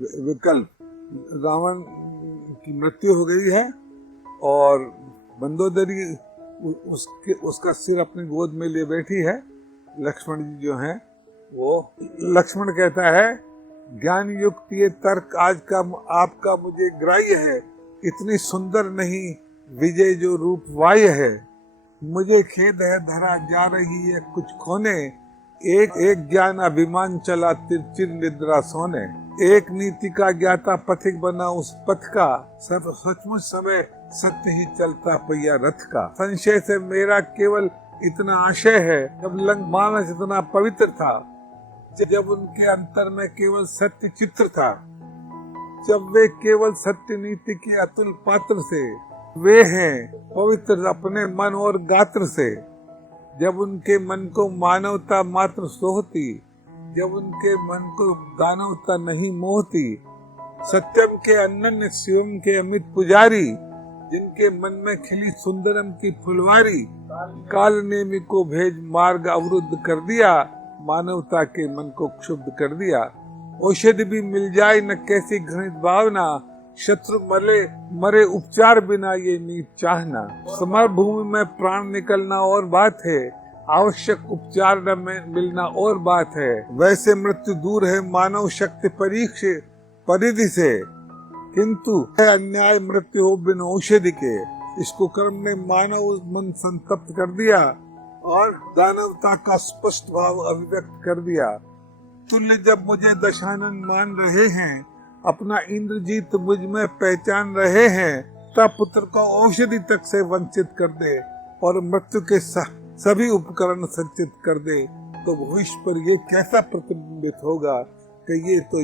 विकल्प, रावण की मृत्यु हो गई है और मंदोदरी उसका सिर अपनी गोद में लिए बैठी है। लक्ष्मण जी जो हैं वो, लक्ष्मण कहता है ज्ञान युक्त ये तर्क आज का आपका मुझे ग्राह्य है, इतनी सुंदर नहीं विजय जो रूप वाह्य है। मुझे खेद है धरा जा रही है कुछ खोने, एक एक ज्ञान अभिमान चला चिर निद्रा सोने। एक नीति का ज्ञाता पथिक बना उस पथ का, सब सचमुच समय सत्य ही चलता पहिया रथ का। संशय से मेरा केवल इतना आशय है, जब लंग मानस इतना पवित्र था, जब उनके अंतर में केवल सत्य चित्र था, जब वे केवल सत्य नीति के अतुल पात्र से, वे हैं पवित्र अपने मन और गात्र से। जब उनके मन को मानवता मात्र सोहती, जब उनके मन को दानवता नहीं मोहती। सत्यम के अनन्य शिवम के अमित पुजारी, जिनके मन में खिली सुंदरम की फुलवारी। काल नेमि को भेज मार्ग अवरुद्ध कर दिया, मानवता के मन को क्षुब्ध कर दिया। औषधि भी मिल जाए न कैसी घृणित भावना, शत्रु मरे उपचार बिना ये नीत चाहना। समर भूमि में प्राण निकलना और बात है, आवश्यक उपचार न मिलना और बात है। वैसे मृत्यु दूर है मानव शक्ति परिधि से, किंतु अन्याय मृत्यु हो बिन औषधि के। इसको कर्म ने मानव मन संतप्त कर दिया और दानवता का स्पष्ट भाव अभिव्यक्त कर दिया। तुल्य जब मुझे दशानन मान रहे हैं, अपना इंद्रजीत मुझ में पहचान रहे हैं, तब पुत्र को औषधि तक से वंचित कर दे और मृत्यु के सभी उपकरण संचित कर दे, तो भविष्य पर ये कैसा प्रतिबिंबित होगा कि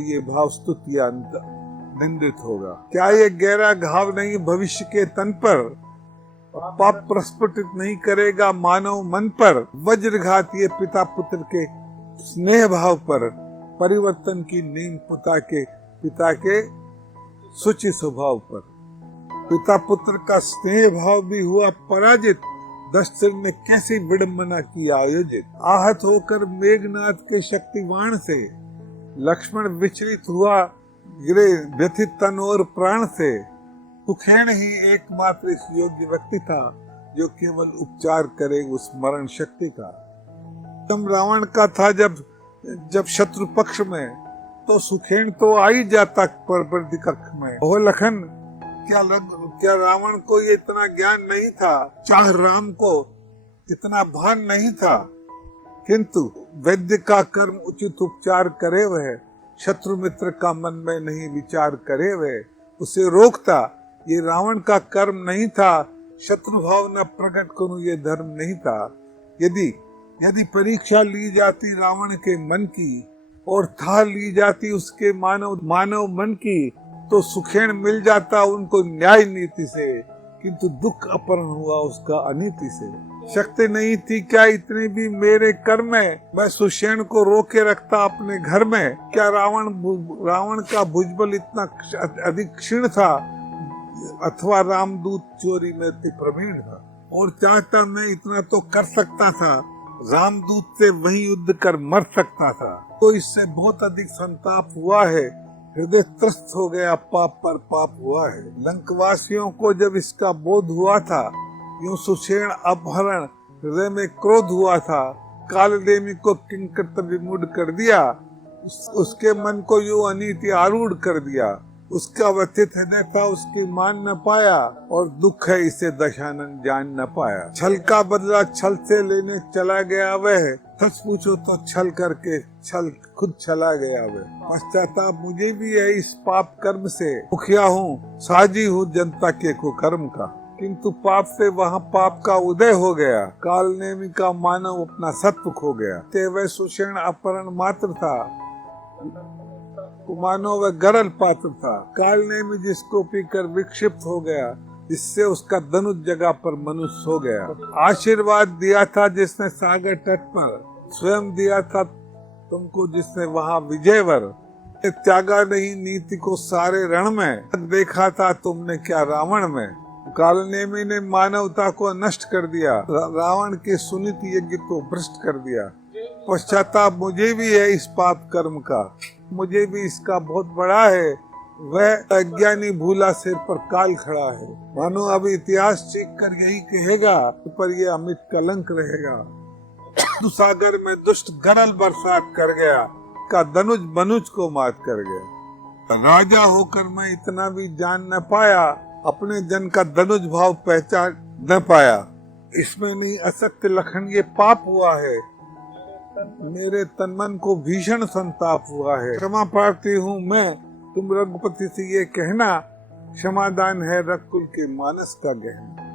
ये भाव स्तुतिया निंदित होगा। क्या ये गहरा घाव नहीं भविष्य के तन पर, पाप प्रस्फुटित नहीं करेगा मानव मन पर। वज्रघात ये पिता पुत्र के स्नेह भाव पर, परिवर्तन की नींद पिता के सुचि स्वभाव पर। पिता पुत्र का स्नेह भाव भी हुआ पराजित, दशरथ ने कैसी विडंबना की आयोजित। आहत होकर मेघनाथ के शक्तिवाण से, लक्ष्मण विचलित हुआ गिरे व्यथित तन और प्राण से। सुखेन ही एकमात्र इस योग्य व्यक्ति था, जो केवल उपचार करे उस मरण शक्ति का। तम रावण का था जब शत्रु पक्ष में, तो सुखेन तो आ ही जाता परवर्ती कक्ष में। ओह लखन, क्या रावण को ये इतना ज्ञान नहीं था, चाह राम को इतना भान नहीं था। किंतु वैद्य का कर्म उचित उपचार करे वह, शत्रु मित्र का मन में नहीं विचार करे वह, उसे रोकता। ये रावण का कर्म नहीं था, शत्रु भाव न प्रकट करूं ये धर्म नहीं था। यदि परीक्षा ली जाती रावण के मन की, और था ली जाती उसके मानव मन की, तो सुखेन मिल जाता उनको न्याय नीति से, किंतु दुख अपहरण हुआ उसका अनीति से। शक्ति नहीं थी क्या इतनी भी मेरे कर्म में, मैं सुषेण को रोके रखता अपने घर में। क्या रावण का भुजबल इतना अधिक क्षीण था, अथवा रामदूत चोरी में प्रवीण था। और चाहता मैं इतना तो कर सकता था, रामदूत से वही युद्ध कर मर सकता था। तो इससे बहुत अधिक संताप हुआ है, हृदय त्रस्त हो गया, पाप पर पाप हुआ है। लंकवासियों को जब इसका बोध हुआ था, यूं सुषेण अपहरण हृदय में क्रोध हुआ था। कालनेमि को किंकर विमूढ़ कर दिया, उसके मन को यूं अनीति आरूढ़ कर दिया। उसका व्यथित हृदय था उसकी मान न पाया, और दुख है इसे दशानन जान न पाया। छल का बदला छल से लेने चला गया वह, सच पूछो तो छल करके छल खुद चला गया वह। पश्चाताप मुझे भी है इस पाप कर्म से, मुखिया हूँ साजी हूँ जनता के कुकर्म का। किंतु पाप से वहाँ पाप का उदय हो गया, कालनेमि का मानव अपना सत्व खो गया। ते वह सुषेण अपहरण मात्र था, मानो वह गरल पात्र था। कालनेमि जिसको पीकर विक्षिप्त हो गया, जिससे उसका धनुष जगह पर मनुष्य हो गया। आशीर्वाद दिया था जिसने सागर तट पर, स्वयं दिया था तुमको जिसने वहाँ विजयवर। त्यागा नहीं नीति को सारे रण में, देखा था तुमने क्या रावण में। कालनेमि ने मानवता को नष्ट कर दिया, रावण के सुनीति यज्ञ को भ्रष्ट कर दिया। पश्चाताप मुझे भी है इस पाप कर्म का, मुझे भी इसका बहुत बड़ा है। वह अज्ञानी भूला सिर पर काल खड़ा है। मानो अब इतिहास चीख कर यही कहेगा, पर ये अमिट कलंक रहेगा। सागर में दुष्ट गरल बरसात कर गया, का धनुष बनुज को मात कर गया। राजा होकर मैं इतना भी जान न पाया, अपने जन का धनुष भाव पहचान न पाया। इसमें नहीं असत्य लखन ये पाप हुआ है, मेरे तन मन को भीषण संताप हुआ है। क्षमा प्रार्थी हूँ मैं, तुम रघुपति से ये कहना, क्षमादान है रघुकुल के मानस का गहना।